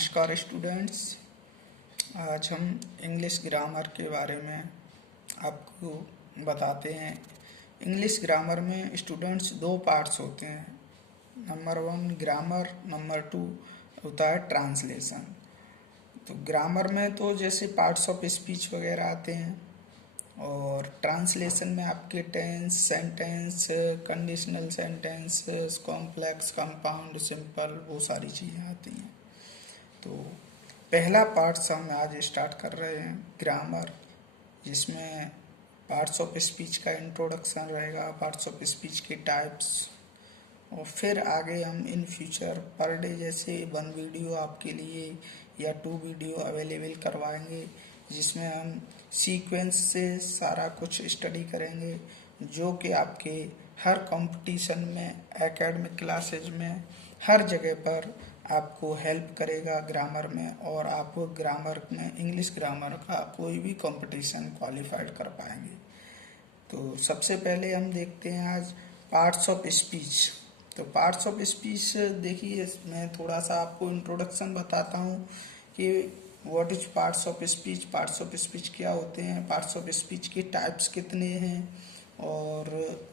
नमस्कार स्टूडेंट्स। आज हम इंग्लिश ग्रामर के बारे में आपको बताते हैं। इंग्लिश ग्रामर में स्टूडेंट्स दो पार्ट्स होते हैं। नंबर 1 ग्रामर, नंबर 2 होता है ट्रांसलेशन। तो ग्रामर में तो जैसे पार्ट्स ऑफ स्पीच वगैरह आते हैं, और ट्रांसलेशन में आपके tense, sentence, conditional sentence, complex, compound, simple, वो सारी चीज़ें आती हैं। तो पहला पार्ट्स हम आज स्टार्ट कर रहे हैं ग्रामर, जिसमें पार्ट्स ऑफ स्पीच का इंट्रोडक्शन रहेगा, पार्ट्स ऑफ स्पीच के टाइप्स, और फिर आगे हम इन फ्यूचर पर डे जैसे 1 वीडियो आपके लिए या 2 वीडियो अवेलेबल करवाएंगे, जिसमें हम सीक्वेंस से सारा कुछ स्टडी करेंगे, जो कि आपके हर कंपटीशन में, एकेडमिक क्लासेज में, हर जगह पर आपको हेल्प करेगा ग्रामर में, और आप ग्रामर में, इंग्लिश ग्रामर का कोई भी कंपटीशन क्वालिफाइड कर पाएंगे। तो सबसे पहले हम देखते हैं आज पार्ट्स ऑफ स्पीच। तो पार्ट्स ऑफ स्पीच देखिए, मैं थोड़ा सा आपको इंट्रोडक्शन बताता हूँ कि what is parts of speech, parts of speech क्या होते हैं, पार्ट्स ऑफ स्पीच के टाइप्स कितने हैं, और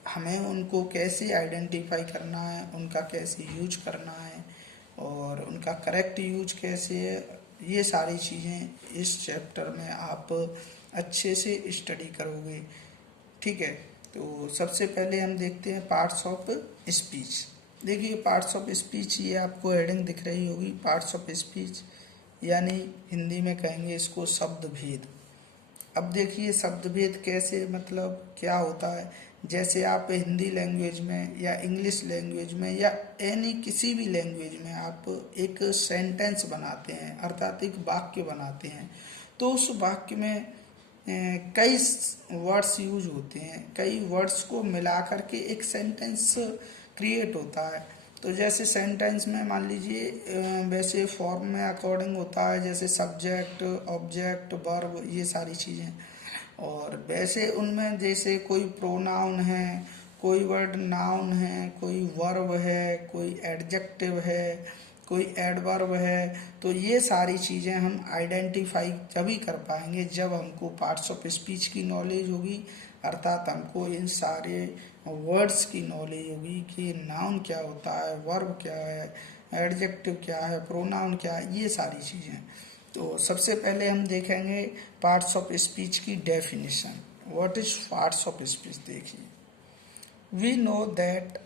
हमें उनको कैसे आइडेंटिफाई करना है, उनका कैसे यूज करना है, और उनका करेक्ट यूज कैसे है। ये सारी चीज़ें इस चैप्टर में आप अच्छे से स्टडी करोगे, ठीक है। तो सबसे पहले हम देखते हैं पार्ट्स ऑफ स्पीच। देखिए पार्ट्स ऑफ स्पीच, ये आपको हेडिंग दिख रही होगी, पार्ट्स ऑफ स्पीच, यानी हिंदी में कहेंगे इसको शब्द भेद। अब देखिए शब्द भेद कैसे, मतलब क्या होता है। जैसे आप हिंदी लैंग्वेज में या इंग्लिश लैंग्वेज में या एनी किसी भी लैंग्वेज में आप एक सेंटेंस बनाते हैं, अर्थात एक वाक्य बनाते हैं, तो उस वाक्य में कई वर्ड्स यूज होते हैं, कई वर्ड्स को मिला करके एक सेंटेंस क्रिएट होता है। तो जैसे सेंटेंस में मान लीजिए वैसे फॉर्म में अकॉर्डिंग होता है, जैसे सब्जेक्ट, ऑब्जेक्ट, वर्ब, ये सारी चीज़ें। और वैसे उनमें जैसे कोई प्रोनाउन है, कोई वर्ड नाउन है, कोई वर्ब है, कोई एडजेक्टिव है, कोई एडवर्ब है। तो ये सारी चीज़ें हम आइडेंटिफाई तभी कर पाएंगे जब हमको पार्ट्स ऑफ स्पीच की नॉलेज होगी, अर्थात हमको इन सारे वर्ड्स की नॉलेज होगी कि नाउन क्या होता है, वर्ब क्या है, एडजेक्टिव क्या है, प्रोनाउन क्या है, ये सारी चीज़ें। तो सबसे पहले हम देखेंगे पार्ट्स ऑफ स्पीच की definition. What is parts of speech? देखिए, we know that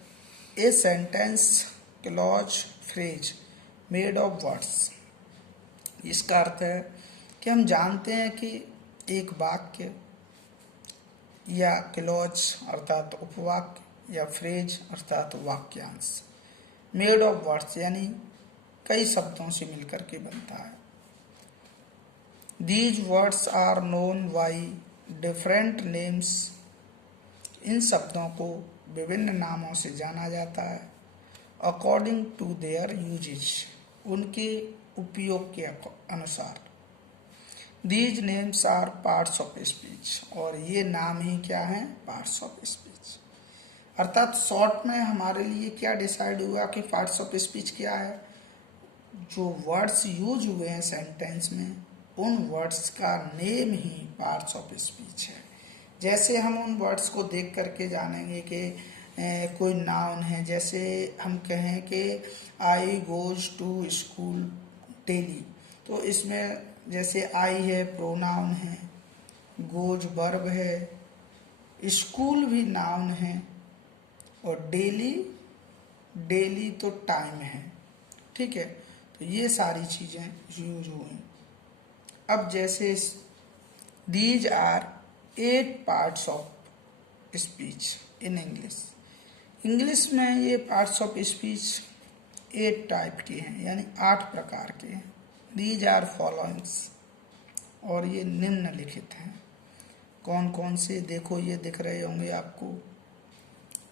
a sentence, clause, phrase made of words. इसका अर्थ है कि हम जानते हैं कि एक वाक्य या क्लॉज अर्थात उपवाक्य या फ्रेज अर्थात वाक्यांश, मेड ऑफ वर्ड्स यानी कई शब्दों से मिलकर के बनता है। These words are known by different names. इन शब्दों को विभिन्न नामों से जाना जाता है, अकॉर्डिंग टू देयर यूजेज, उनके उपयोग के अनुसार। These names are parts of speech, और ये नाम ही क्या है? Parts of speech. अर्थात शॉर्ट में हमारे लिए क्या डिसाइड हुआ कि पार्ट्स ऑफ स्पीच क्या है? जो वर्ड्स यूज हुए हैं सेंटेंस में, उन वर्ड्स का name he parts of speech है। जैसे हम उन वर्ड्स को देख करके जानेंगे कि कोई नाउन है, जैसे हम कहें कि आई गोज टू स्कूल डेली, तो इसमें जैसे आई है प्रोनाउन है, गोज वर्ब है, स्कूल भी नाउन है, और डेली, डेली तो टाइम है, ठीक है। तो ये सारी चीज़ें यूज हुई। अब जैसे these are 8 parts of speech in English. English में ये पार्ट्स ऑफ स्पीच 8 टाइप के हैं, यानी 8 प्रकार के हैं। दीज आर फॉलोइंग्स, और ये निम्नलिखित हैं। कौन कौन से? देखो ये दिख रहे होंगे आपको।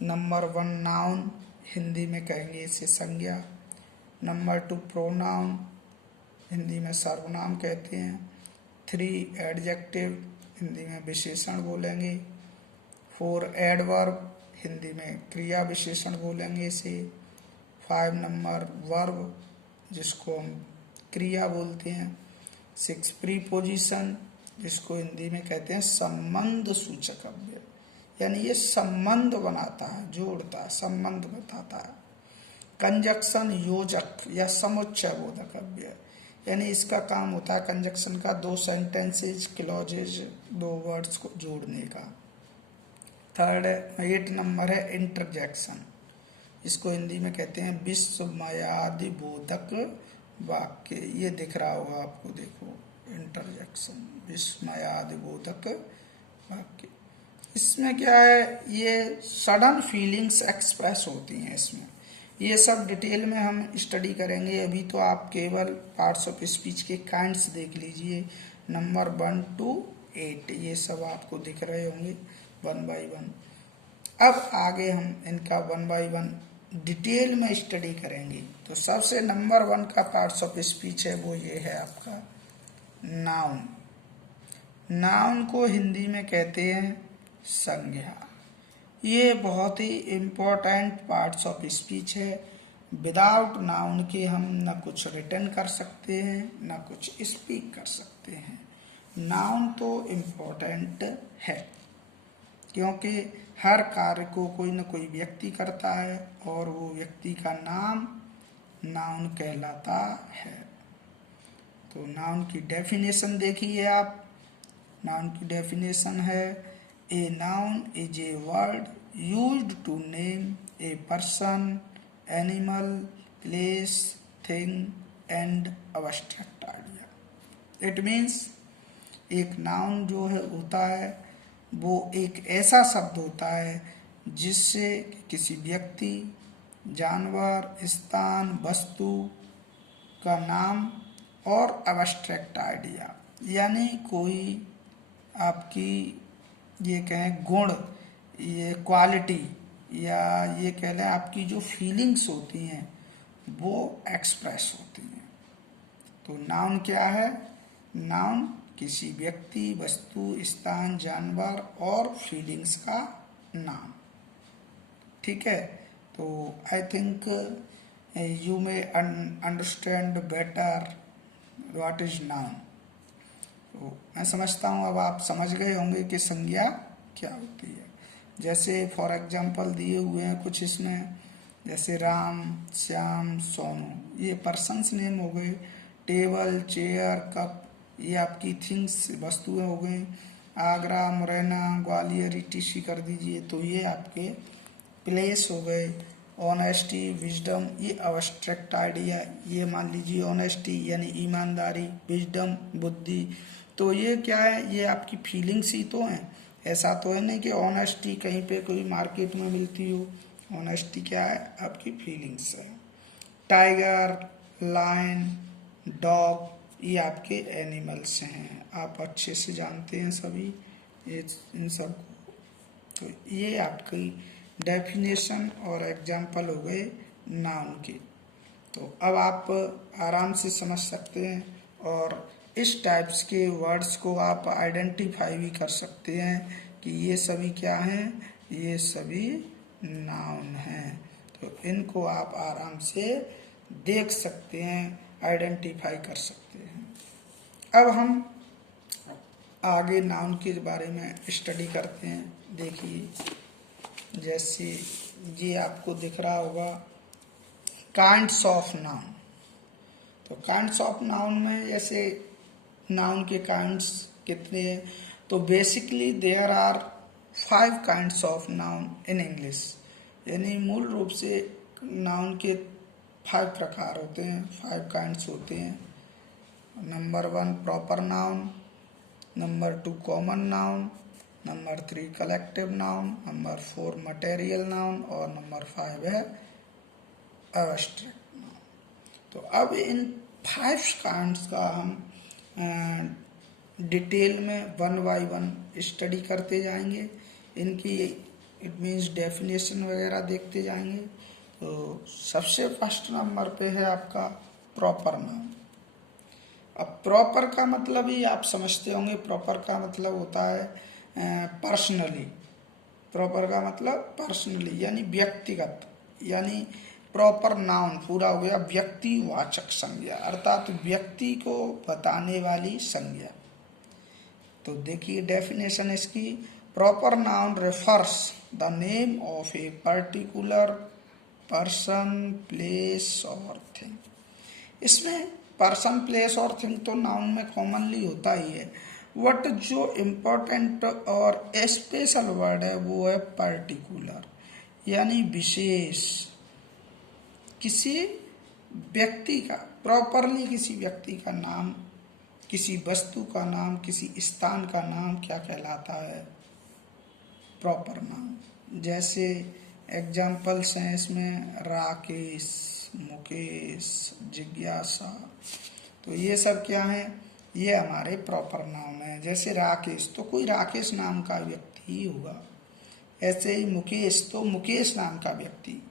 नंबर 1 नाउन, हिंदी में कहेंगे इसे संज्ञा। नंबर 2 प्रोनाउन, हिंदी में सर्वनाम कहते हैं। 3 एडजेक्टिव, हिंदी में विशेषण बोलेंगे। 4 एडवर्ब, हिंदी में क्रिया विशेषण बोलेंगे इसे। 5 नंबर वर्ब, जिसको हम क्रिया बोलते हैं। 6 प्रीपोजिशन, जिसको हिंदी में कहते हैं संबंध सूचक अव्यय, यानी ये संबंध बनाता है, जोड़ता है, संबंध बताता है। कंजक्शन योजक या समुच्चय बोधक अव्यय, यानी इसका काम होता है कंजक्शन का 2 सेंटेंसेज, क्लॉजेज, 2 वर्ड्स को जोड़ने का। थर्ड 8 नंबर है इंटरजेक्शन, इसको हिंदी में कहते हैं विस्मयादि बोधक वाक्य। ये दिख रहा होगा आपको, देखो इंटरजेक्शन, विस्मयादि बोधक वाक्य। इसमें क्या है, ये सडन फीलिंग्स एक्सप्रेस होती हैं इसमें। ये सब डिटेल में हम स्टडी करेंगे। अभी तो आप केवल पार्ट्स ऑफ स्पीच के काइंड्स देख लीजिए, नंबर 1 to 8, ये सब आपको दिख रहे होंगे 1 by 1। अब आगे हम इनका 1 by 1 डिटेल में स्टडी करेंगे। तो सबसे नंबर 1 का पार्ट्स ऑफ स्पीच है वो ये है आपका नाउन। नाउन को हिंदी में कहते हैं संज्ञा। ये बहुत ही इम्पोर्टेंट पार्ट्स ऑफ स्पीच है। विदाउट नाउन के हम न कुछ रिटन कर सकते हैं न कुछ स्पीक कर सकते हैं। नाउन तो इम्पोर्टेंट है, क्योंकि हर कार्य को कोई न कोई व्यक्ति करता है और वो व्यक्ति का नाम नाउन कहलाता है। तो नाउन की डेफिनेशन देखिए आप। नाउन की डेफिनेशन है, a noun is a word used to name a person, animal, place, thing and abstract idea. It means एक नाउन जो है होता है वो एक ऐसा शब्द होता है जिससे किसी व्यक्ति, जानवर, स्थान, वस्तु का नाम और अब्स्ट्रैक्ट आइडिया, यानी कोई आपकी ये कहें गुण, ये क्वालिटी, या ये कह लें आपकी जो फीलिंग्स होती हैं वो एक्सप्रेस होती हैं। तो नाउन क्या है? नाउन किसी व्यक्ति, वस्तु, स्थान, जानवर और फीलिंग्स का नाम। ठीक है, तो I think you may understand better what is noun. तो मैं समझता हूँ अब आप समझ गए होंगे कि संज्ञा क्या होती है। जैसे फॉर एग्जांपल दिए हुए हैं कुछ इसमें, जैसे राम, श्याम, सोनू, ये पर्सन्स नेम हो गए। टेबल, चेयर, कप, ये आपकी थिंग्स, वस्तुएं हो गई। आगरा, मुरैना, ग्वालियर, ईटीसी कर दीजिए, तो ये आपके प्लेस हो गए। ऑनेस्टी, विजडम, ये अब्स्ट्रैक्ट आइडिया, ये मान लीजिए ऑनेस्टी यानी ईमानदारी, विजडम बुद्धि, तो ये क्या है, ये आपकी फीलिंग्स ही तो हैं। ऐसा तो है नहीं कि ऑनेस्टी कहीं पे कोई मार्केट में मिलती हो। ऑनेस्टी क्या है, आपकी फीलिंग्स है। टाइगर, लायन, डॉग, ये आपके एनिमल्स हैं, आप अच्छे से जानते हैं सभी ये इन सब को। तो ये आपकी डेफिनेशन और एग्जाम्पल हो गए नाउन के। तो अब आप आराम से समझ सकते हैं और इस टाइप्स के वर्ड्स को आप आइडेंटिफाई भी कर सकते हैं कि ये सभी क्या हैं, ये सभी नाउन हैं। तो इनको आप आराम से देख सकते हैं, आइडेंटिफाई कर सकते हैं। अब हम आगे नाउन के बारे में स्टडी करते हैं। देखिए, जैसे ये आपको दिख रहा होगा काइंड्स ऑफ नाउन। तो काइंड्स ऑफ नाउन में जैसे नाउन के काइंड्स कितने हैं, तो basically there are 5 kinds of noun in English, यानी मूल रूप से नाउन के 5 प्रकार होते हैं, 5 काइंड्स होते हैं। Number 1 proper noun, number 2 common noun, number 3 collective noun, number 4 material noun और नंबर 5 है एब्स्ट्रैक्ट नाउन। तो अब इन 5 काइंड्स का हम डिटेल में 1 by 1 स्टडी करते जाएंगे। इनकी इट मीन्स डेफिनेशन वगैरह देखते जाएंगे। तो सबसे फर्स्ट नंबर पे है आपका प्रॉपर नाउन। अब प्रॉपर का मतलब ही आप समझते होंगे, प्रॉपर का मतलब होता है पर्सनली। प्रॉपर का मतलब पर्सनली यानी व्यक्तिगत, यानी प्रॉपर नाउन पूरा हो गया व्यक्तिवाचक संज्ञा, अर्थात व्यक्ति को बताने वाली संज्ञा। तो देखिए डेफिनेशन इसकी, proper noun refers the name of a particular person place और थिंग। इसमें पर्सन प्लेस और थिंग तो नाउन में कॉमनली होता ही है, बट जो इम्पोर्टेंट और स्पेशल वर्ड है वो है पर्टिकुलर, यानी विशेष, किसी व्यक्ति का, प्रॉपरली किसी व्यक्ति का नाम, किसी वस्तु का नाम, किसी स्थान का नाम क्या कहलाता है, प्रॉपर नाम। जैसे एग्जाम्पल्स हैं इसमें राकेश, मुकेश, जिज्ञासा, तो ये सब क्या है, ये हमारे प्रॉपर नाम है। जैसे राकेश तो कोई राकेश नाम का व्यक्ति ही होगा, ऐसे ही मुकेश तो मुकेश नाम का व्यक्ति,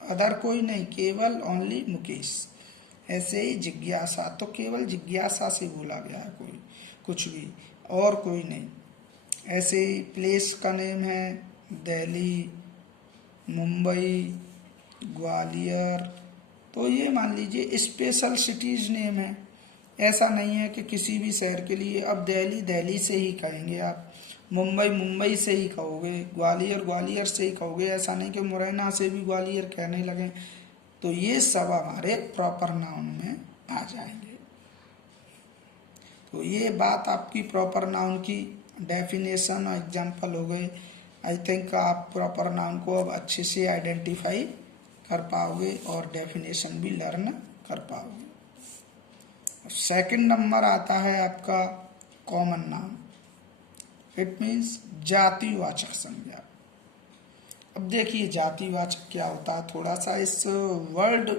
अदर कोई नहीं, केवल ओनली मुकेश। ऐसे ही जिज्ञासा तो केवल जिज्ञासा से बोला गया है, कोई कुछ भी और कोई नहीं। ऐसे ही प्लेस का नेम है दिल्ली, मुंबई, ग्वालियर, तो ये मान लीजिए स्पेशल सिटीज नेम है। ऐसा नहीं है कि किसी भी शहर के लिए अब दिल्ली दिल्ली से ही कहेंगे आप, मुंबई मुंबई से ही कहोगे, ग्वालियर ग्वालियर से ही कहोगे, ऐसा नहीं कि मुरैना से भी ग्वालियर कहने लगे। तो ये सब हमारे प्रॉपर नाउन में आ जाएंगे। तो ये बात आपकी प्रॉपर नाउन की डेफिनेशन और एग्जाम्पल हो गए। आई थिंक आप प्रॉपर नाउन को अब अच्छे से आइडेंटिफाई कर पाओगे और डेफिनेशन भी लर्न कर पाओगे। सेकंड नंबर आता है आपका कॉमन नाउन, इट मीन्स जातिवाचक संज्ञा। अब देखिए जातिवाचक क्या होता है, थोड़ा सा इस वर्ड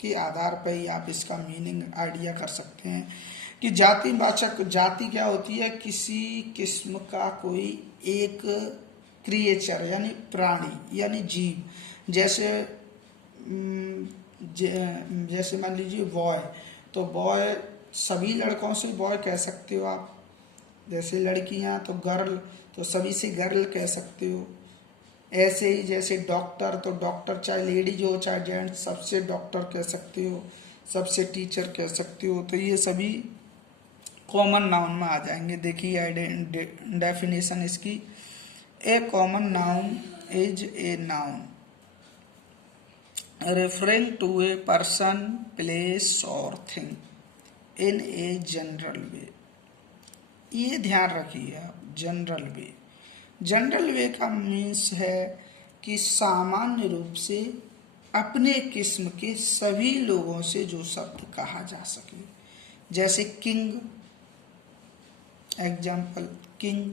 के आधार पर ही आप इसका मीनिंग आइडिया कर सकते हैं कि जातिवाचक, जाति क्या होती है, किसी किस्म का कोई एक क्रिएचर यानी प्राणी यानी जीव। जैसे मान लीजिए बॉय, तो बॉय सभी लड़कों से बॉय कह सकते हो आप, जैसे लड़कियां तो गर्ल, तो सभी से गर्ल कह सकते हो। ऐसे ही जैसे डॉक्टर, तो डॉक्टर चाहे लेडीज हो चाहे जेंट्स, सबसे डॉक्टर कह सकते हो, सबसे टीचर कह सकते हो। तो ये सभी कॉमन नाउन में आ जाएंगे। देखिए डेफिनेशन इसकी, a common noun is a noun referring to a person, place or thing in a general way। ये ध्यान रखिए आप, जनरल वे। जनरल वे का मीन्स है कि सामान्य रूप से अपने किस्म के सभी लोगों से जो शब्द कहा जा सके। जैसे किंग, एग्जाम्पल किंग,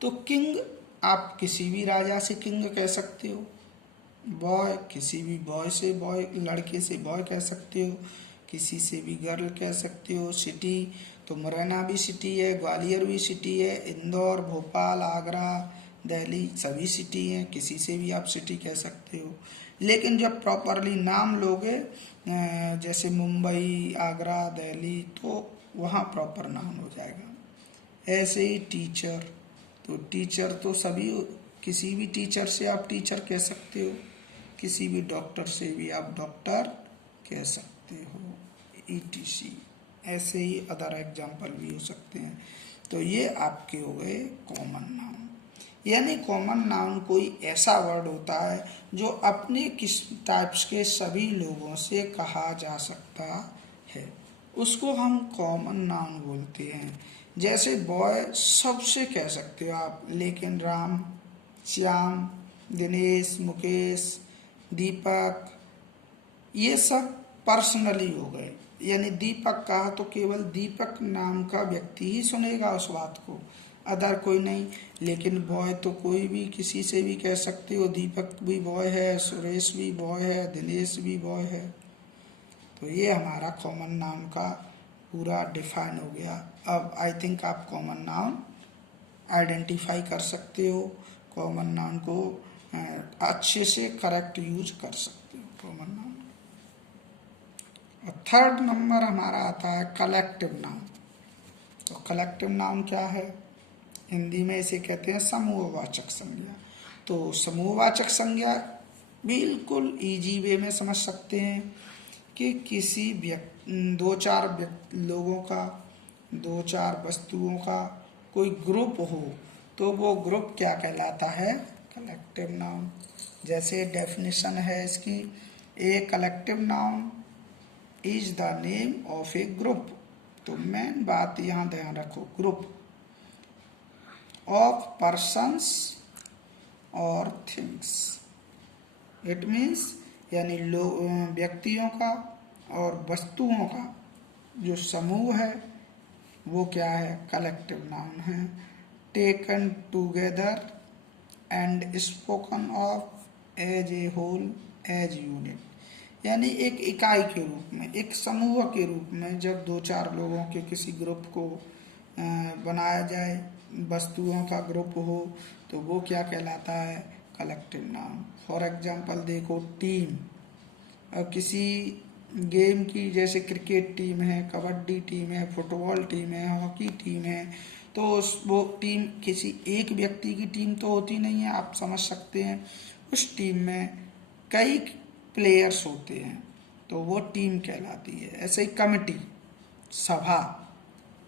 तो किंग आप किसी भी राजा से किंग कह सकते हो। बॉय, किसी भी बॉय से बॉय, लड़के से बॉय कह सकते हो, किसी से भी गर्ल कह सकते हो। सिटी, तो मुरैना भी सिटी है, ग्वालियर भी सिटी है, इंदौर, भोपाल, आगरा, दिल्ली सभी सिटी हैं, किसी से भी आप सिटी कह सकते हो। लेकिन जब प्रॉपरली नाम लोगे जैसे मुंबई, आगरा, दिल्ली, तो वहाँ प्रॉपर नाम हो जाएगा। ऐसे ही टीचर, तो टीचर तो सभी, किसी भी टीचर से आप टीचर कह सकते हो, किसी भी डॉक्टर से भी आप डॉक्टर कह सकते हो, ETC। ऐसे ही अदर एग्जाम्पल भी हो सकते हैं। तो ये आपके हो गए कॉमन नाउन। यानी कॉमन नाउन कोई ऐसा वर्ड होता है जो अपने किस टाइप्स के सभी लोगों से कहा जा सकता है, उसको हम कॉमन नाउन बोलते हैं। जैसे बॉय सबसे कह सकते हो आप, लेकिन राम, श्याम, दिनेश, मुकेश, दीपक, ये सब पर्सनली हो गए। यानी दीपक कहा तो केवल दीपक नाम का व्यक्ति ही सुनेगा उस बात को, अदर कोई नहीं। लेकिन बॉय तो कोई भी किसी से भी कह सकते हो, दीपक भी बॉय है, सुरेश भी बॉय है, दिनेश भी बॉय है। तो ये हमारा कॉमन नाउन का पूरा डिफाइन हो गया। अब आई थिंक आप कॉमन नाउन आइडेंटिफाई कर सकते हो, कॉमन नाउन को अच्छे से करेक्ट यूज कर सकते हो कॉमन नाउन। और थर्ड नंबर हमारा आता है कलेक्टिव नाउन। तो कलेक्टिव नाउन क्या है, हिंदी में इसे कहते हैं समूहवाचक संज्ञा। तो समूहवाचक संज्ञा बिल्कुल इजी वे में समझ सकते हैं कि किसी लोगों का, दो चार वस्तुओं का कोई ग्रुप हो तो वो ग्रुप क्या कहलाता है? Collective noun. जैसे डेफिनेशन है इसकी, a collective noun is the name of A group. तो मेन बात यहाँ ध्यान रखो, ग्रुप ऑफ पर्सन्स और थिंग्स। इट मीन्स यानी व्यक्तियों का और वस्तुओं का जो समूह है वो क्या है? कलेक्टिव नाउन है। Taken together and spoken of as a whole, as unit. यानी एक इकाई के रूप में, एक समूह के रूप में जब दो चार लोगों के किसी ग्रुप को बनाया जाए, वस्तुओं का ग्रुप हो, तो वो क्या कहलाता है? Collective noun. फॉर एग्जाम्पल देखो, टीम। अब किसी गेम की, जैसे क्रिकेट टीम है, कबड्डी टीम है, फुटबॉल टीम है, हॉकी टीम है, तो वो टीम किसी एक व्यक्ति की टीम तो होती नहीं है, आप समझ सकते हैं। उस टीम में कई प्लेयर्स होते हैं तो वो टीम कहलाती है। ऐसे ही कमिटी, सभा,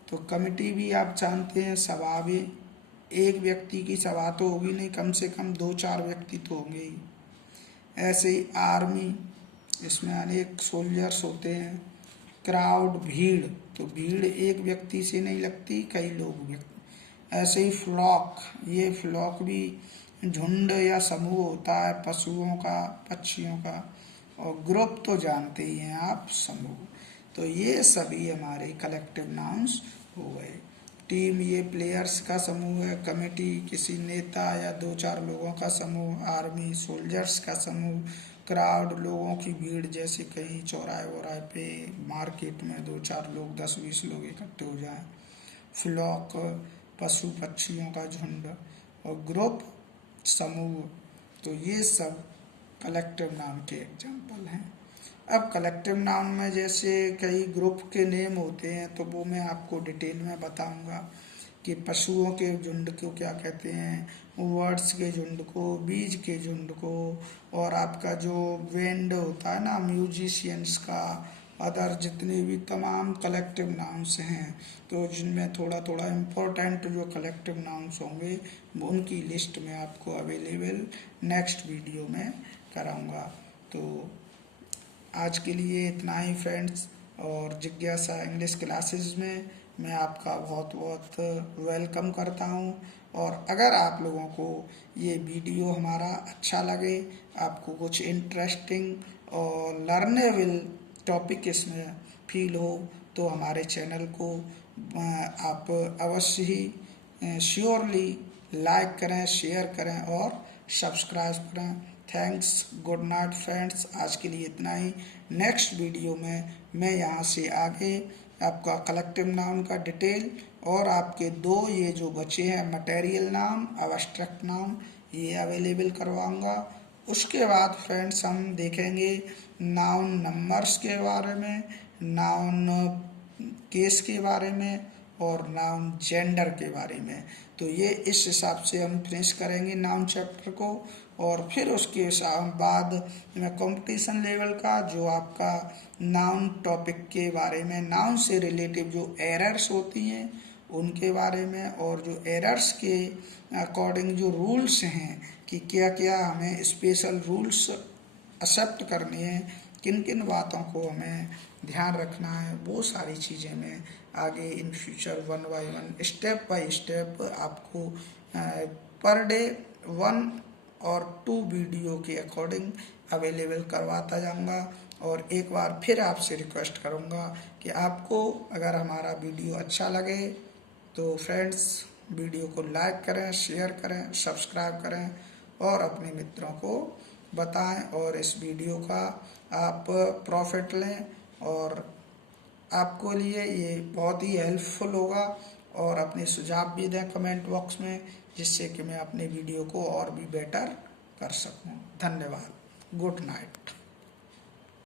तो कमिटी भी आप जानते हैं, सभा भी एक व्यक्ति की सभा तो होगी नहीं, कम से कम दो चार व्यक्ति तो होंगे ही। ऐसे ही आर्मी, इसमें अनेक सोल्जर्स होते हैं। क्राउड, भीड़, तो भीड़ एक व्यक्ति से नहीं लगती, कई लोग व्यक्ति। ऐसे ही फ्लॉक, ये फ्लॉक भी झुंड या समूह होता है पशुओं का, पक्षियों का। और ग्रुप तो जानते ही हैं आप, समूह। तो ये सभी हमारे कलेक्टिव नाउन्स हो गए। टीम ये प्लेयर्स का समूह है, कमेटी किसी नेता या दो चार लोगों का समूह, आर्मी सोल्जर्स का समूह, क्राउड लोगों की भीड़, जैसे कहीं चौराहे वौराहे पे, मार्केट में दो चार लोग, 10-20 लोग इकट्ठे हो जाएं। फ्लॉक पशु पक्षियों का झुंड, और ग्रुप समूह। तो ये सब कलेक्टिव नाउन के एग्जाम्पल हैं। अब कलेक्टिव नाउन में जैसे कई ग्रुप के नेम होते हैं तो वो मैं आपको डिटेल में बताऊंगा कि पशुओं के झुंड को क्या कहते हैं, वर्ड्स के झुंड को, बीज के झुंड को, और आपका जो बैंड होता है ना म्यूजिशियंस का, अदर जितने भी तमाम कलेक्टिव नाउन्स हैं, तो जिनमें थोड़ा थोड़ा इम्पोर्टेंट जो कलेक्टिव नाउन्स होंगे उनकी लिस्ट में आपको अवेलेबल नेक्स्ट वीडियो में कराऊंगा। तो आज के लिए इतना ही फ्रेंड्स, और जिज्ञासा इंग्लिश क्लासेस में मैं आपका बहुत बहुत वेलकम करता हूं। और अगर आप लोगों को ये वीडियो हमारा अच्छा लगे, आपको कुछ इंटरेस्टिंग और लर्नेबल टॉपिक इसमें फील हो, तो हमारे चैनल को आप अवश्य ही श्योरली लाइक करें, शेयर करें और सब्सक्राइब करें। Thanks, good night friends. आज के लिए इतना ही। नेक्स्ट वीडियो में मैं यहाँ से आगे आपका कलेक्टिव नाउन का डिटेल और आपके दो ये जो बचे हैं मटेरियल नाउन, अब्स्ट्रैक्ट नाउन, ये अवेलेबल करवाऊंगा। उसके बाद फ्रेंड्स हम देखेंगे नाउन नंबर्स के बारे में, नाउन केस के बारे में, और नाउन जेंडर के बारे में। तो ये इस हिसाब से हम फिनिश करेंगे नाउन चैप्टर को। और फिर उसके बाद में कंपटीशन लेवल का जो आपका नाउन टॉपिक के बारे में, नाउन से रिलेटिव जो एरर्स होती हैं उनके बारे में, और जो एरर्स के अकॉर्डिंग जो रूल्स हैं कि क्या क्या हमें स्पेशल रूल्स एक्सेप्ट करने हैं, किन किन बातों को हमें ध्यान रखना है, वो सारी चीज़ें मैं आगे in future 1 by 1 step by step आपको पर डे 1 और 2 वीडियो के अकॉर्डिंग अवेलेबल करवाता जाऊंगा। और एक बार फिर आपसे रिक्वेस्ट करूंगा कि आपको अगर हमारा वीडियो अच्छा लगे तो फ्रेंड्स वीडियो को लाइक करें, शेयर करें, सब्सक्राइब करें और अपने मित्रों को बताएं, और इस वीडियो का आप प्रॉफिट लें, और आपको लिए ये बहुत ही हेल्पफुल होगा। और अपने सुझाव भी दें कमेंट बॉक्स में, जिससे कि मैं अपने वीडियो को और भी बेटर कर सकूं। धन्यवाद। Good night.